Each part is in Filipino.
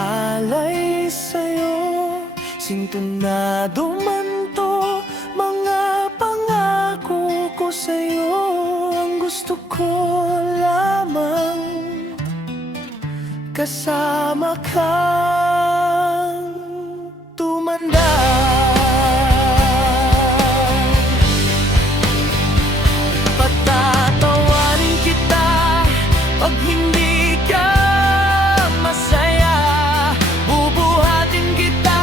alay sa'yo, sintonado man to, mga pangako ko sa'yo. Ang gusto ko lamang kasama kang tumanda. Patatawarin kita pag hindi ka masaya, bubuhatin kita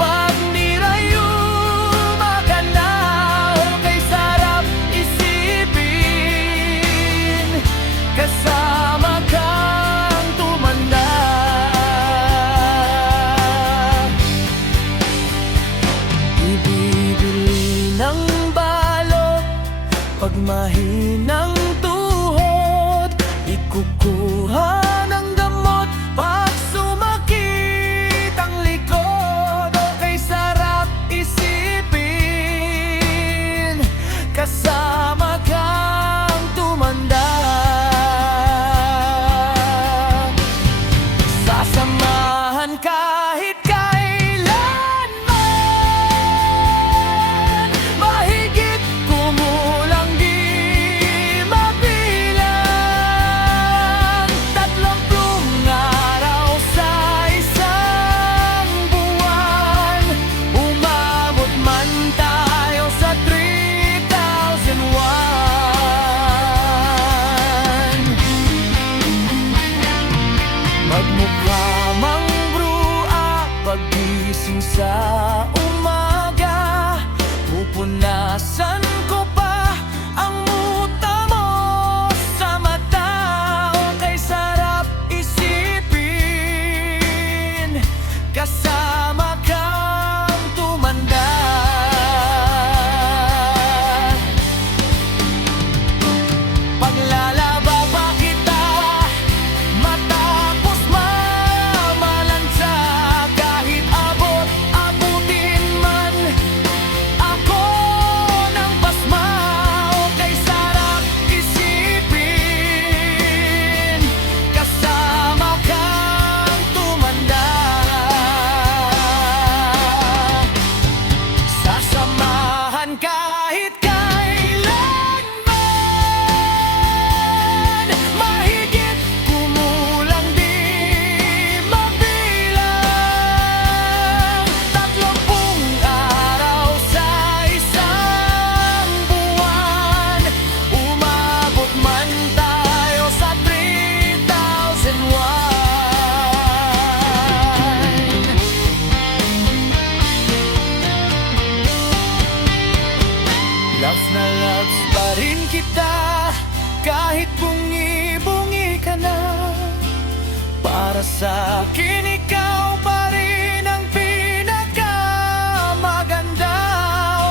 pag nirayuma ka na. Okay, sarap isipin, kasama kang tumanda. Ibibili ng balot pag mahinang tuhod, ikukuha ng gamot pag sumakit ang likod. Okay, sarap isipin, kasama kang tumanda. Sasamahan kahit kailanman, mahigit kumulang di mabilang. 30 araw sa isang buwan, umabot man tayo sa 3,001. Magmukha mang brua paggising sa umaga, pupunasan ko pa ang muta mo sa mata. Okay, sarap isipin, kasama kang tumanda. Paglalaba pa kita matapos mamalansa, kahit abutin man ako ng pasma. Okay, sarap isipin, kasama kang tumanda. Sasamahan kahit kailanman, mahigit kumulang di mabilang. 30 araw sa isang buwan, umabot man tayo sa 3,001. Loves na loves pa rin kita kahit bungi-bungi ka na. Para sa akin ikaw pa rin ang pinakamaganda.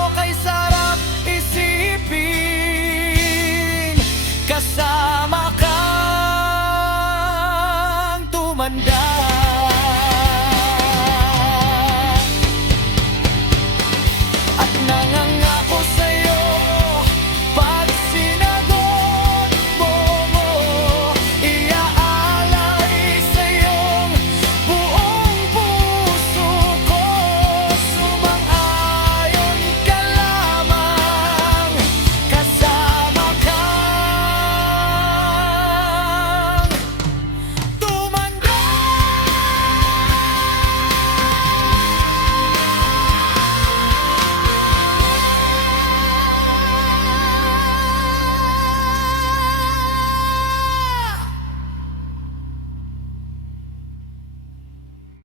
Okay, sarap isipin, kasama kang tumanda. At nangang